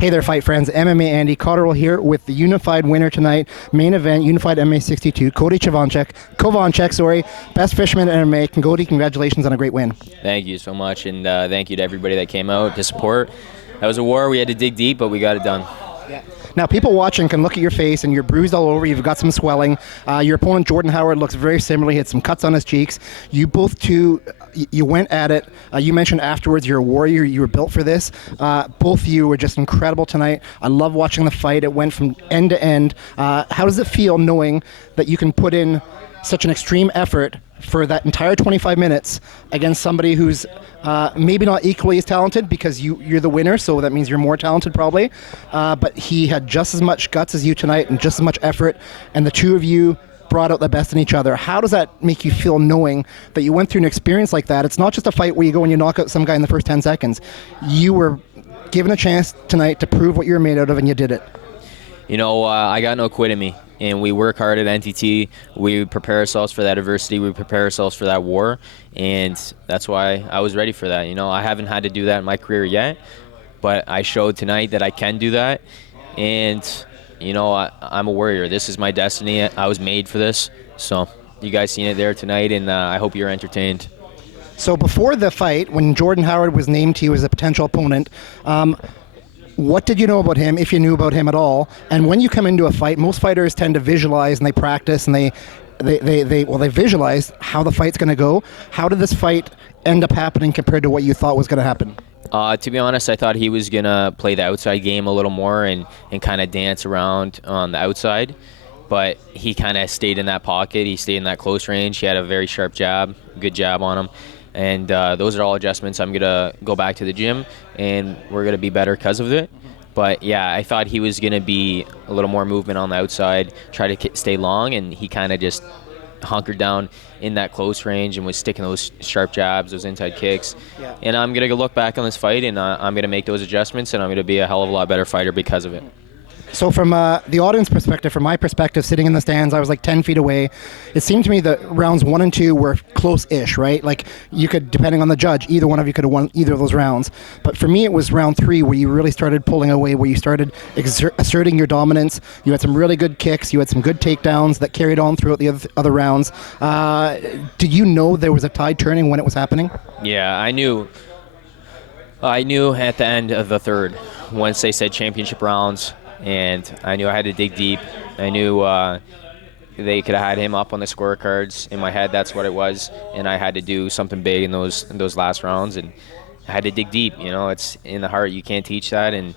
Hey there, fight friends. MMA Andy Cotterill here with the Unified winner tonight. Main event, Unified MMA 62, Cody Chovancek, best fisherman in MMA. Cody, congratulations on a great win. Thank you so much, and thank you to everybody that came out to support. That was a war. We had to dig deep, but we got it done. Yeah. Now, people watching can look at your face, and you're bruised all over. You've got some swelling. Your opponent, Jordan Howard, looks very similar. He had some cuts on his cheeks. You both two, you went at it. You mentioned afterwards you're a warrior. You were built for this. Both of you were just incredible tonight. I love watching the fight. It went from end to end. How does it feel knowing that you can put in such an extreme effort for that entire 25 minutes against somebody who's maybe not equally as talented, because you're the winner, so that means you're more talented probably, but he had just as much guts as you tonight and just as much effort, and the two of you brought out the best in each other. How does that make you feel knowing that you went through an experience like that? It's not just a fight where you go and you knock out some guy in the first 10 seconds. You were given a chance tonight to prove what you were made out of, and you did it. You know, I got no quit in me, and we work hard at NTT. We prepare ourselves for that adversity. We prepare ourselves for that war, and that's why I was ready for that. You know, I haven't had to do that in my career yet, but I showed tonight that I can do that, and, you know, I'm a warrior. This is my destiny. I was made for this, so you guys seen it there tonight, and I hope you're entertained. So before the fight, when Jordan Howard was named to you as a potential opponent, what did you know about him, if you knew about him at all? And when you come into a fight, most fighters tend to visualize and they practice and they visualize how the fight's going to go. How did this fight end up happening compared to what you thought was going to happen? To be honest, I thought he was going to play the outside game a little more and kind of dance around on the outside. But he kind of stayed in that pocket. He stayed in that close range. He had a very sharp jab, good jab on him. And those are all adjustments. I'm going to go back to the gym, and we're going to be better because of it. But, yeah, I thought he was going to be a little more movement on the outside, try to stay long, and he kind of just hunkered down in that close range and was sticking those sharp jabs, those inside kicks. Yeah. And I'm going to look back on this fight, and I'm going to make those adjustments, and I'm going to be a hell of a lot better fighter because of it. So from the audience perspective, from my perspective, sitting in the stands, I was like 10 feet away. It seemed to me that rounds 1 and 2 were close-ish, right? Like you could, depending on the judge, either one of you could have won either of those rounds. But for me, it was round 3 where you really started pulling away, where you started asserting your dominance. You had some really good kicks. You had some good takedowns that carried on throughout the other rounds. Did you know there was a tide turning when it was happening? Yeah, I knew. I knew at the end of the third, once they said championship rounds, and I knew I had to dig deep. I knew they could have had him up on the scorecards. In my head, that's what it was, and I had to do something big in those last rounds, and I had to dig deep. You know, it's in the heart. You can't teach that, and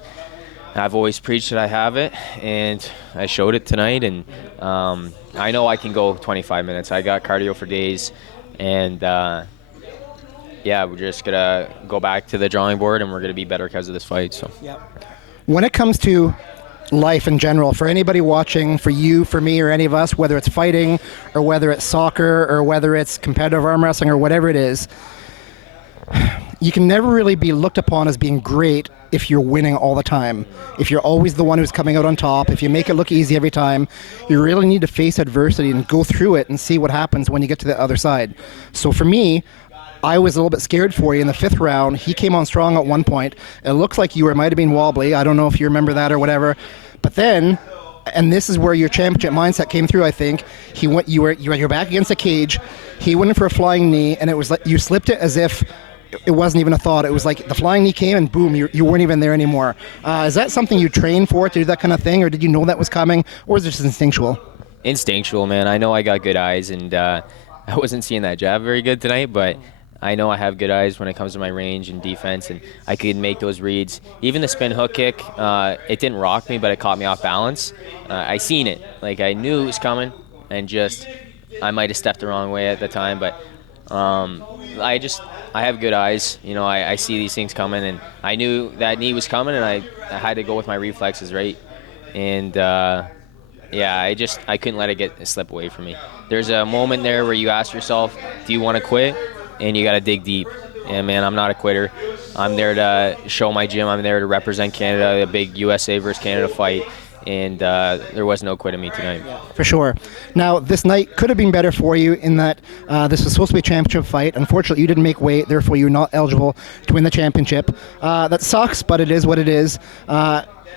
I've always preached that I have it, and I showed it tonight, and I know I can go 25 minutes. I got cardio for days, and yeah, we're just going to go back to the drawing board, and we're going to be better because of this fight. So. Yep. When it comes to life in general, for anybody watching, for you, for me, or any of us, whether it's fighting or whether it's soccer or whether it's competitive arm wrestling or whatever it is, you can never really be looked upon as being great if you're winning all the time. If you're always the one who's coming out on top, if you make it look easy every time, you really need to face adversity and go through it and see what happens when you get to the other side. So for me, I was a little bit scared for you in the 5th round. He came on strong at one point. It looks like you might have been wobbly. I don't know if you remember that or whatever. But then, and this is where your championship mindset came through, I think. You were your back against the cage. He went in for a flying knee, and it was like you slipped it as if it wasn't even a thought. It was like the flying knee came, and boom, you weren't even there anymore. Is that something you trained for, to do that kind of thing, or did you know that was coming, or is it just instinctual? Instinctual, man. I know I got good eyes, and I wasn't seeing that jab very good tonight, but I know I have good eyes when it comes to my range and defense, and I could make those reads. Even the spin hook kick, it didn't rock me, but it caught me off balance. I seen it. Like, I knew it was coming, and just I might have stepped the wrong way at the time, but I have good eyes. You know, I see these things coming, and I knew that knee was coming, and I had to go with my reflexes, right? And yeah, I couldn't let it slip away from me. There's a moment there where you ask yourself, do you want to quit? And you got to dig deep. And, man, I'm not a quitter. I'm there to show my gym. I'm there to represent Canada, a big USA versus Canada fight. and there was no quit in me tonight. For sure. Now, this night could have been better for you in that this was supposed to be a championship fight. Unfortunately, you didn't make weight, therefore you're not eligible to win the championship. That sucks, but it is what it is.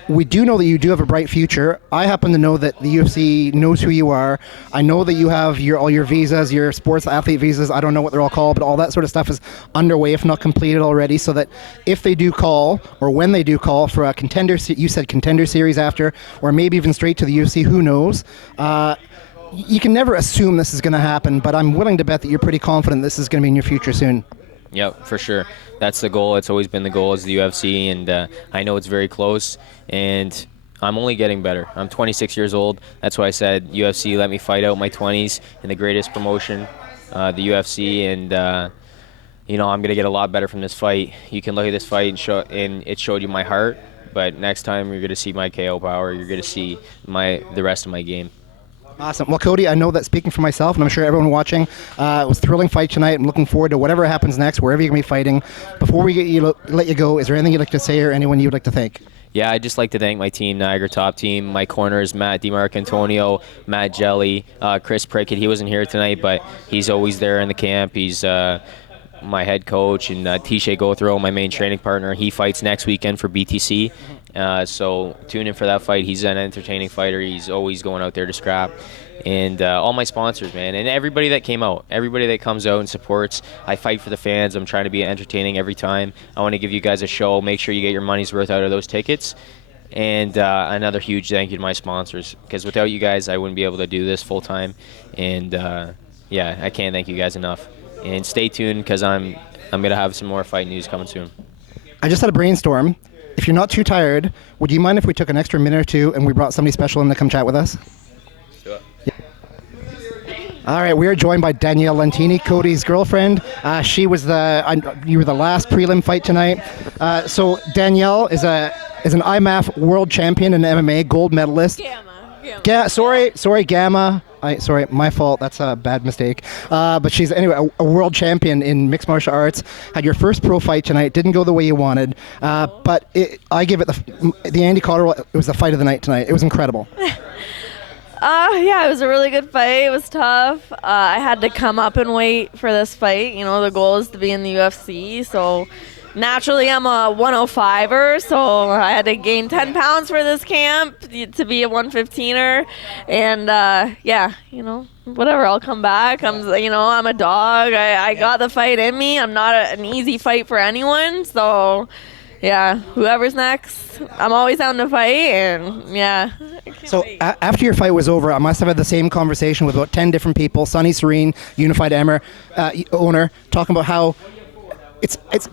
We do know that you do have a bright future. I happen to know that the UFC knows who you are. I know that you have all your visas, your sports athlete visas. I don't know what they're all called, but all that sort of stuff is underway, if not completed already, so that if they do call, or when they do call for a contender, you said contender series after, or maybe even straight to the UFC, who knows? You can never assume this is going to happen, but I'm willing to bet that you're pretty confident this is going to be in your future soon. Yep, for sure. That's the goal. It's always been the goal, is the UFC, and I know it's very close, and I'm only getting better. I'm 26 years old. That's why I said UFC let me fight out my 20s in the greatest promotion, the UFC, and I'm going to get a lot better from this fight. You can look at this fight and it showed you my heart, but next time you're going to see my KO power. You're going to see the rest of my game. Awesome. Well, Cody, I know that speaking for myself, and I'm sure everyone watching, it was a thrilling fight tonight. I'm looking forward to whatever happens next, wherever you're going to be fighting. Before we let you go, is there anything you'd like to say or anyone you'd like to thank? Yeah, I'd just like to thank my team, Niagara Top Team, my corners, Matt DiMarcantonio, Matt Jelly, Chris Prickett. He wasn't here tonight, but he's always there in the camp. He's my head coach, and Tisha Gothro, my main training partner. He fights next weekend for BTC. So tune in for that fight. He's an entertaining fighter. He's always going out there to scrap. And all my sponsors, man, and everybody that came out, everybody that comes out and supports. I fight for the fans. I'm trying to be entertaining every time. I want to give you guys a show. Make sure you get your money's worth out of those tickets. And another huge thank you to my sponsors, because without you guys, I wouldn't be able to do this full time. And I can't thank you guys enough. And stay tuned, because I'm going to have some more fight news coming soon. I just had a brainstorm. If you're not too tired, would you mind if we took an extra minute or two and we brought somebody special in to come chat with us? Sure. Yeah. All right, we are joined by Danielle Lentini, Cody's girlfriend. You were the last prelim fight tonight. So Danielle is an IMAF world champion in MMA, gold medalist. Gamma. Sorry, Gamma. Sorry, my fault. That's a bad mistake. But she's, anyway, a world champion in mixed martial arts. Had your first pro fight tonight. Didn't go the way you wanted. But I give it the Andy Cotterill. It was the fight of the night tonight. It was incredible. Yeah, it was a really good fight. It was tough. I had to come up and weight for this fight. The goal is to be in the UFC. So naturally, I'm a 105er, so I had to gain 10 pounds for this camp to be a 115er. And, whatever, I'll come back. I'm a dog. I got the fight in me. I'm not an easy fight for anyone. So, yeah, whoever's next, I'm always down to fight. And, yeah. So after your fight was over, I must have had the same conversation with about 10 different people. Sonny Serene, Unified MMA owner, talking about how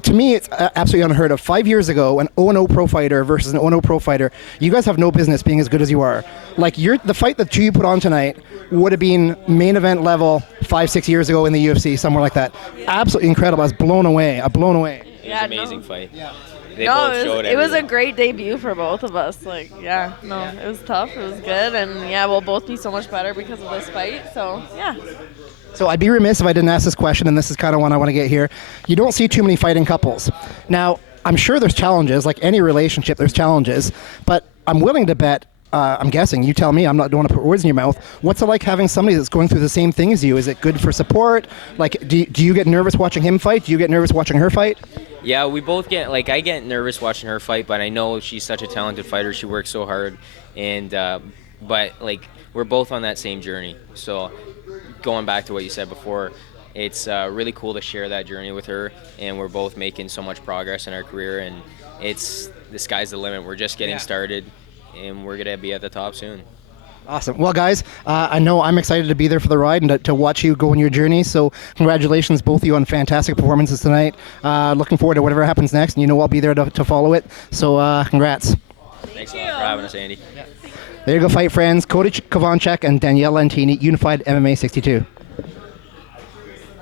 to me, it's absolutely unheard of. 5 years ago, an 0-0 pro fighter versus an 0-0 pro fighter, you guys have no business being as good as you are. Like, the fight that you put on tonight would have been main event level 5-6 years ago in the UFC, somewhere like that. Absolutely incredible. I was blown away. It was an amazing fight. Yeah. It was a great debut for both of us. It was tough. It was good. And, yeah, we'll both be so much better because of this fight. So, yeah. So I'd be remiss if I didn't ask this question, and this is kind of one I want to get here. You don't see too many fighting couples. Now, I'm sure there's challenges. Like any relationship, there's challenges. But I'm willing to bet, I'm guessing, you tell me, I'm not going to put words in your mouth, what's it like having somebody that's going through the same thing as you? Is it good for support? Like, do you get nervous watching him fight? Do you get nervous watching her fight? Yeah, we both get, I get nervous watching her fight, but I know she's such a talented fighter. She works so hard. And, but we're both on that same journey. So going back to what you said before, it's really cool to share that journey with her, and we're both making so much progress in our career, and the sky's the limit. We're just getting started, and we're going to be at the top soon. Awesome. Well, guys, I know I'm excited to be there for the ride and to watch you go on your journey, so congratulations, both of you, on fantastic performances tonight. Looking forward to whatever happens next, and I'll be there to follow it, so congrats. Thanks a lot for having us, Andy. There you go, fight friends. Cody Chovancek and Danielle Lentini, Unified MMA 62.